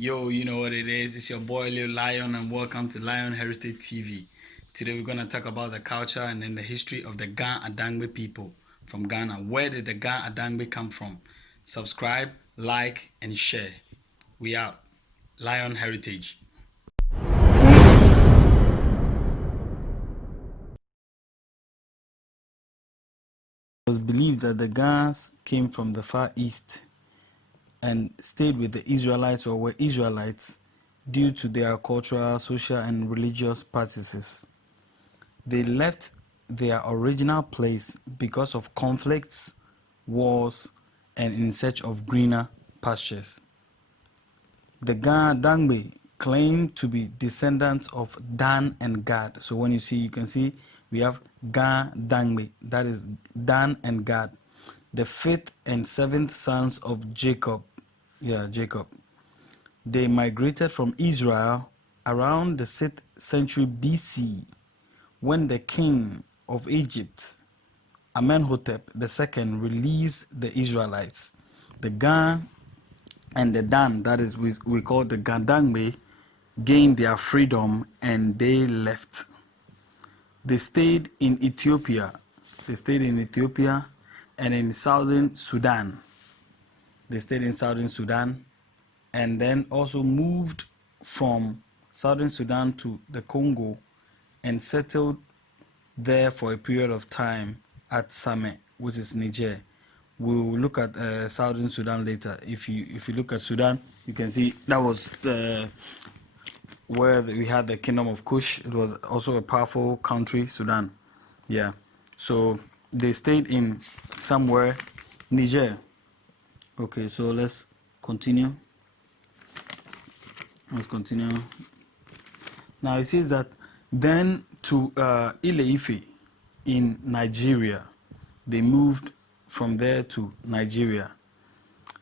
Yo, you know what it is. It's your boy Lil Lion, and welcome to Lion Heritage TV. Today we're gonna talk about the culture and then the history of the Ga Adangbe people from Ghana. Where did the Ga Adangbe come from? Subscribe, like, and share. We out. Lion Heritage. It was believed that the Gans came from the Far East and stayed with the Israelites or were Israelites due to their cultural, social, and religious practices. They left their original place because of conflicts, wars, and in search of greener pastures. The Ga Dangbe claim to be descendants of Dan and Gad. So when you can see we have Ga Dangbe, that is Dan and Gad, the fifth and seventh sons of Jacob. Jacob. They migrated from Israel around the 6th century BC when the king of Egypt, Amenhotep II, released the Israelites. The Ga and the Dan, that is we call the Ga Dangbe, gained their freedom and they left. They stayed in Ethiopia. They stayed in Ethiopia and in southern Sudan. They stayed in southern Sudan and then also moved from southern Sudan to the Congo and settled there for a period of time at Same, which is Niger. We'll look at southern Sudan later. If you look at Sudan, you can see that was where we had the Kingdom of Kush. It was also a powerful country, Sudan. Yeah. So they stayed in somewhere Niger. Okay, so let's continue. Let's continue. Now it says that then to Ile-Ife in Nigeria. They moved from there to Nigeria.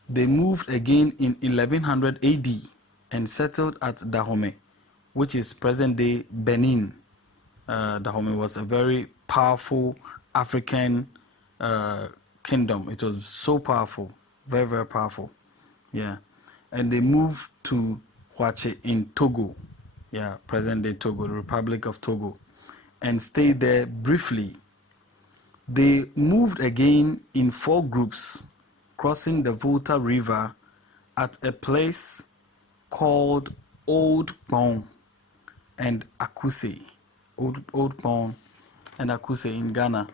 They moved again in 1100 AD and settled at Dahomey, which is present-day Benin. Dahomey was a very powerful African kingdom. It was so powerful, very, very powerful. Yeah. And they moved to Huache in Togo. Yeah, present-day Togo, the Republic of Togo, and stayed there briefly. They moved again in 4 groups, crossing the Volta River at a place called Old Pong and Akuse. Old Pong and Akuse in Ghana,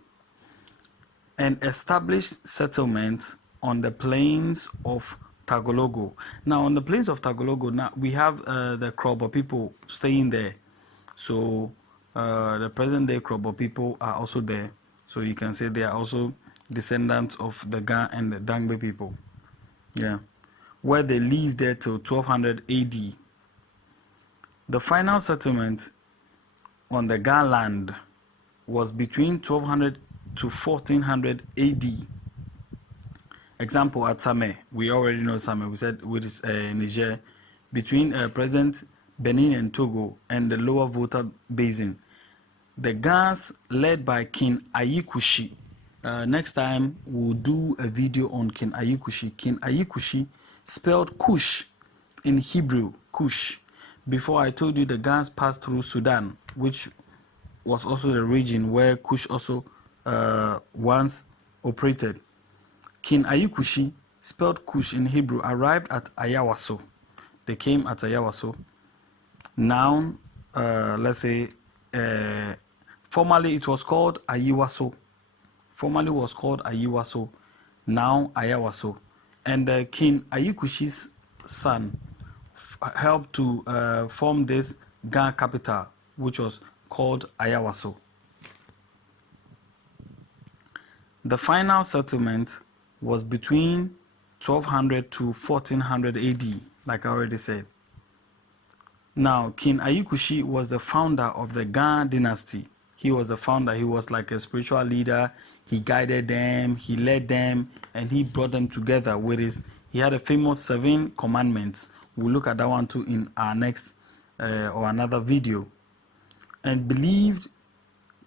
and established settlements on the plains of Tagologo. Now, on the plains of Tagologo, now we have the Krobo people staying there. So the present-day Krobo people are also there. So you can say they are also descendants of the Ga and the Dangbe people. Yeah, where they lived there till 1200 AD. The final settlement on the Ga land was between 1200 to 1400 AD. Example at Same, we already know Same. We said with Niger, between present Benin and Togo and the Lower Volta Basin. The Gas led by King Ayikushi. Next time we'll do a video on King Ayikushi. King Ayikushi spelled Kush in Hebrew, Kush. Before I told you the Gas passed through Sudan, which was also the region where Kush also once operated. King Ayikushi, spelled Kush in Hebrew, arrived at Ayawaso. They came at Ayawaso. Now, let's say, formerly it was called Ayiwaso. Formerly was called Ayiwaso. Now Ayawaso. And King Ayikushi's son helped to form this Ga capital, which was called Ayawaso. The final settlement was between 1200 to 1400 AD, like I already said. Now, King Ayikushi was the founder of the Ga dynasty. He was the founder. He was like a spiritual leader. He guided them, he led them, and he brought them together with his. He had a famous 7 commandments. We'll look at that one too in our next or another video. And believed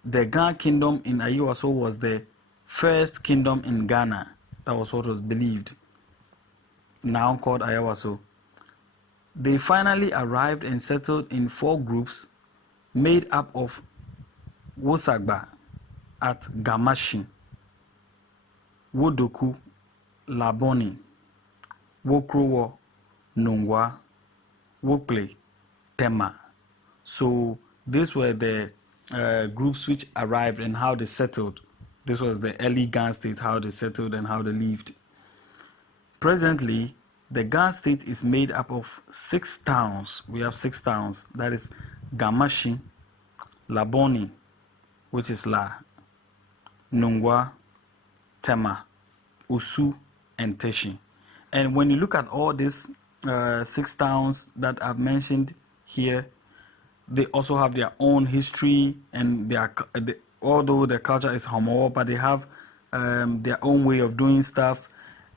the Ga kingdom in Ayawaso was the first kingdom in Ghana. That was what was believed. Now called Ayawaso. They finally arrived and settled in 4 groups made up of Wosagba at Gamashi, Wodoku, Laboni, Wokrowo, Nungwa, Wokle, Tema. So these were the groups which arrived and how they settled. This was the early Ga state, how they settled and how they lived. Presently, the Ga state is made up of 6 towns. We have 6 towns. That is Gamashi, Laboni, which is La, Nungwa, Tema, Usu, and Teshi. And when you look at all these 6 towns that I've mentioned here, they also have their own history, and although their culture is Homo, but they have their own way of doing stuff.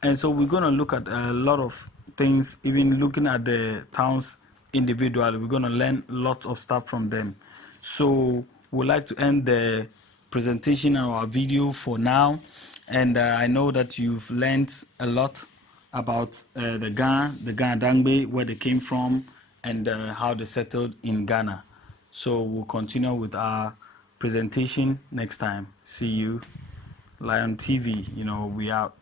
And so we're going to look at a lot of things, even looking at the towns individually. We're going to learn lots of stuff from them. So we'd like to end the presentation and our video for now. And I know that you've learned a lot about the Ga Adangbe, where they came from, and how they settled in Ghana. So we'll continue with our presentation next time. See you. Lion TV, we out.